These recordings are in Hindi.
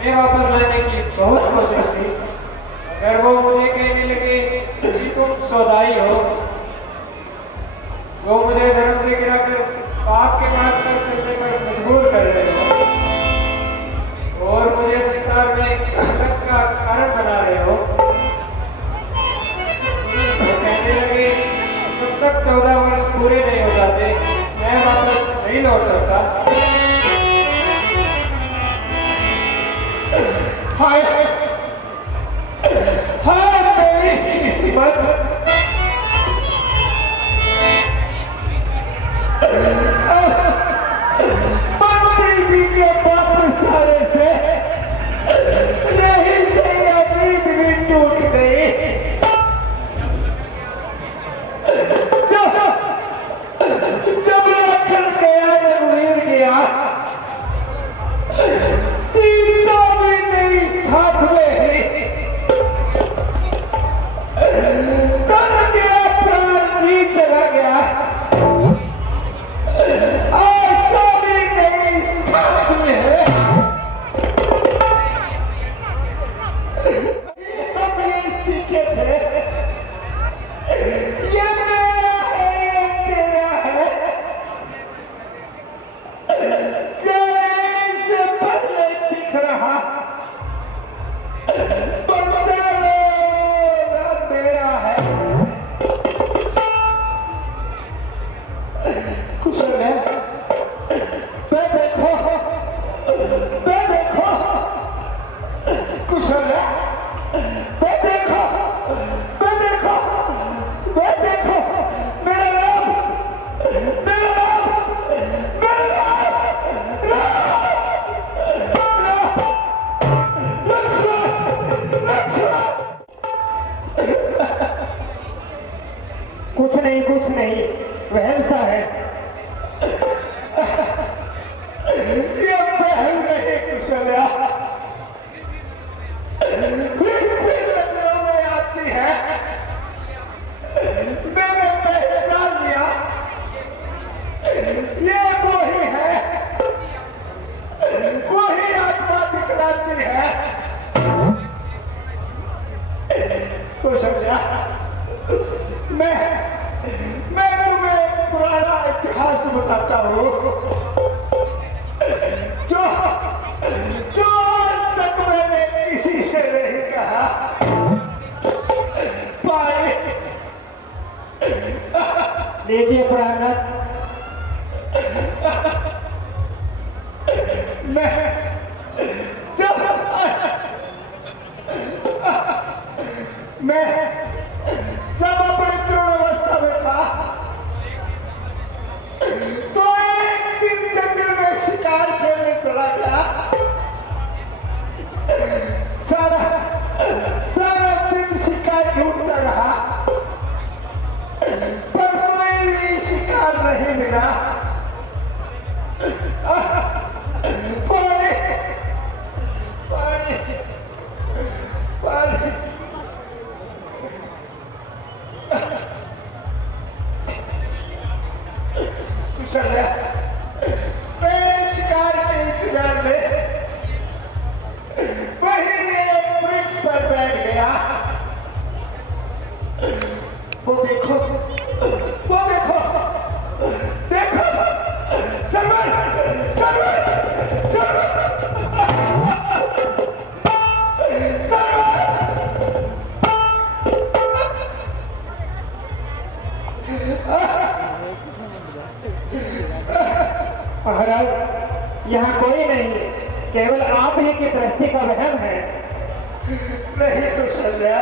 मैं वापस लाने की बहुत कोशिश की, मगर वो मुझे कहने लगे कि तुम सौदाई हो। वो मुझे धर्म से गिराकर पाप के मार्ग पर चलने पर मजबूर कर रहे हो और मुझे संसार में कलंक का कारण बना रहे हो। वो कहने लगे जब तक 14 वर्ष पूरे नहीं हो जाते मैं वापस नहीं लौट सकता। हाय हाय मेरी किस्मत। मंत्री जी के वापस आने से रही सही उम्मीद भी टूट गई। जब लखन गया रघुवीर गया, सीता भी नहीं साथ में, तन गया प्राण भी चला गया, आशा भी नहीं साथ में। हम ये सीखे थे, ये मेरा है ये तेरा है, जाने से पहले दिख रहा बंजारा मेरा है। कुशल है मैं देखो कुशल है मैं देखो मेरा नाम कुछ नहीं वहम सा है। ये वहम नहीं कुशल्या, फिर नजरों में आती है। मैंने पहचान लिया ये वही है, वही आत्मा दिखलाती है। तो समझा मैं तुम्हें पुराना इतिहास बताता हूँ जो आज तक मैंने किसी से नहीं कहा। पानी देखिए पुराना, मैं जब अपनी तरुणावस्था में था तो एक दिन जंगल में शिकार खेलने चला गया। सारा दिन शिकार ढूंढता रहा पर कोई भी शिकार नहीं मिला। पानी पानी पानी मैं शिकार के इंतजार में वही एक वृक्ष पर बैठ गया। वो देखो सरवर महाराज यहाँ कोई नहीं, केवल आप ही की दृष्टि का वहम है। नहीं कुशल्या,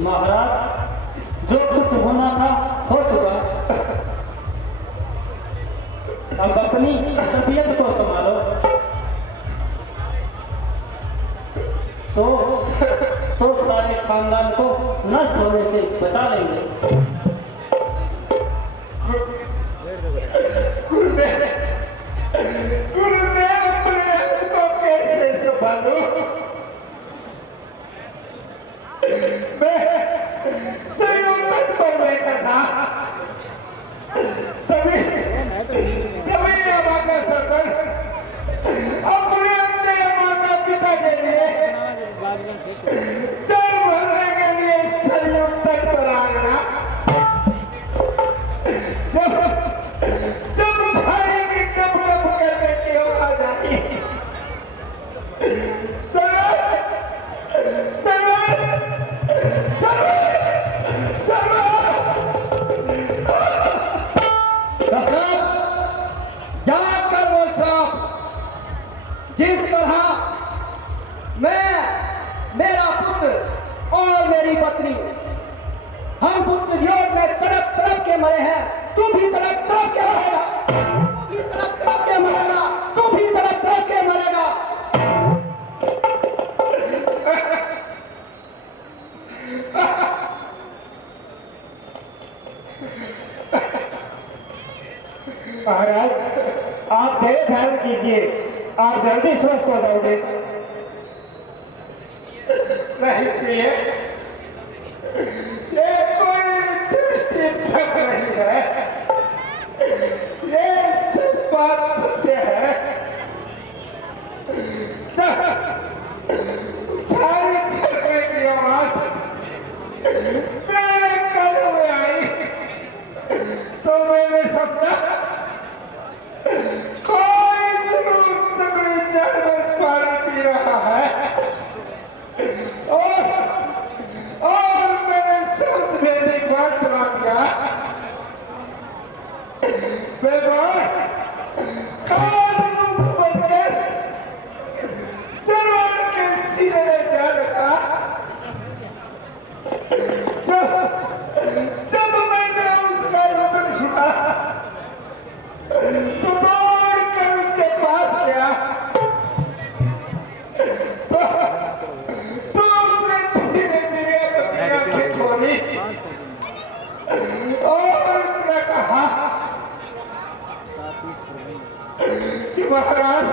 महाराज जो कुछ होना था हो चुका, अब अपनी तबीयत को संभालो। तो सारे खानदान को नष्ट होने से बचा लेंगे। गुरुदेव अपने आप को कैसे संभालूं? मैं सरयू तट पर बैठा था, तभी अबाका सर जिस तरह मैं, मेरा पुत्र और मेरी पत्नी, हम पुत्र वियोग में तड़प तड़प के मरे हैं, तू भी तड़प तड़प के मरेगा, तू भी तड़प तड़प के मरेगा, तू भी तड़प तड़प के मरेगा। महाराज, आप धैर्य धारण कीजिए, आप जल्दी स्वस्थ हो जाओगे। नहीं प्रिय, ये कोई दृष्टि भ्रम नहीं है, ये सब बात सत्य है। जब सारी धरने की आवाज मेरे कानों में आई तो मैंने समझा कोई जरूर जंगली जानवर पानी पी रहा है, और मैंने शब्द में बात चला दिया। कानून बनकर सरवर के सिरे में जा लगा। जब मैंने उसका रुदन सुना तो दौड़कर उसके पास गया, तो उसने धीरे धीरे अपनी आंखें खोली और इतना कहा कि महाराज,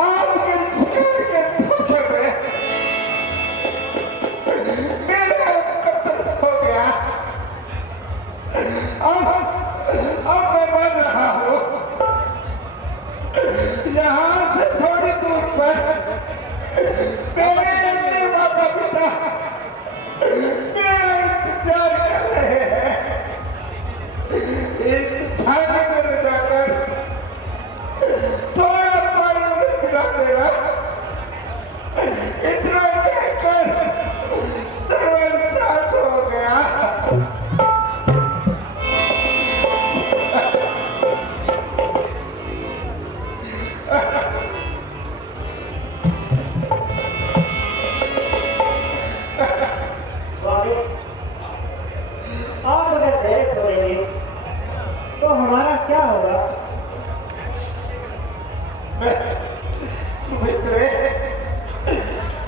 आपके शिकार के धोखे में मेरा कत्ल हो गया। अब मैं मर रहा हूँ। यहाँ से थोड़ी दूर पर मेरे अपने माता पिता मेरा इंतजार कर रहे हैं। इस छाने में ले जाकर थोड़ा पानी उन्हें पिला देना। इतना कहकर सरवर शांत हो गया। आप अगर धैर्य छोड़ेंगे तो हमारा क्या होगा? सुमित्रे,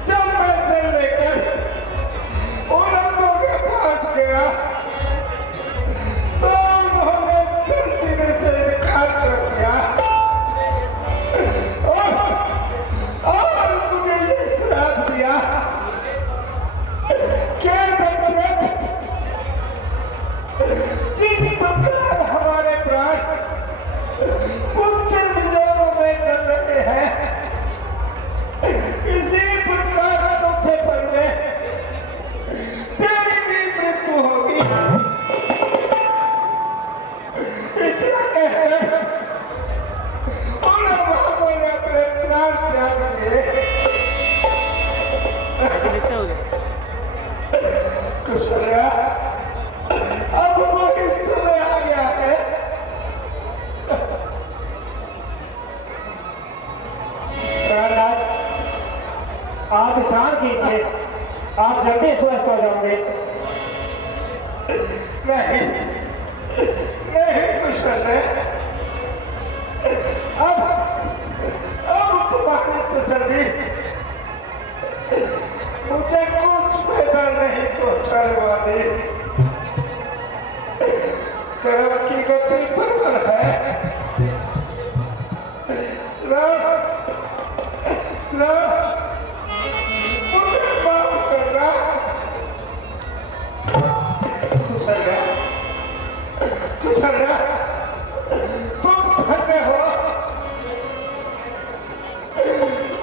जब मैं जल लेकर उन लोगों के पास गया तो उन्होंने जल पीने से इनकार कर दिया और मुझे ये श्राप दिया कि दशरथ, जिस प्रकार हमारे प्राण पुत्र वियोग में जल रहे हैं, इसी प्रकार चौथे पल में तेरी भी मृत्यु होगी। इतना कहकर उन बाबों ने अपने प्राण त्याग दिए। कुशल्या, अब वही समय आ गया है। प्राणनाथ, आप विश्राम कीजिए, आप जल्दी स्वस्थ हो जाओगे। नहीं, नहीं कुशल्या, अब तुम्हारी तसल्ली मुझे कुछ फायदा नहीं पहुंचाने वाली। कर्म की गति प्रबल है। मुझे माफ करना। कुशल्या, कुशल्या, तुम धन्य हो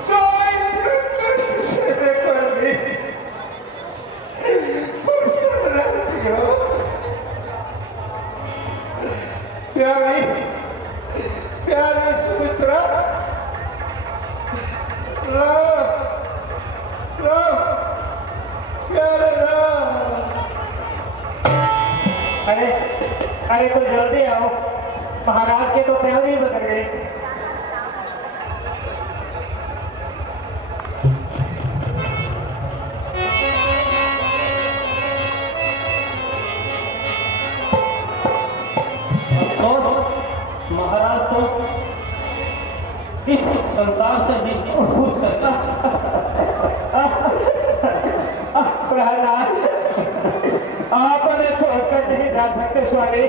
जो इतने कष्ट सहने पर भी प्रसन्न रहती हो। प्यारी प्यारी सुमित्रा, प्यारे अरे तो जल्दी आओ, महाराज के तो पैर ही बदल गए। इस संसार से कूच करता। प्रहलाद, आप उन्हें छोड़कर नहीं जा सकते स्वामी।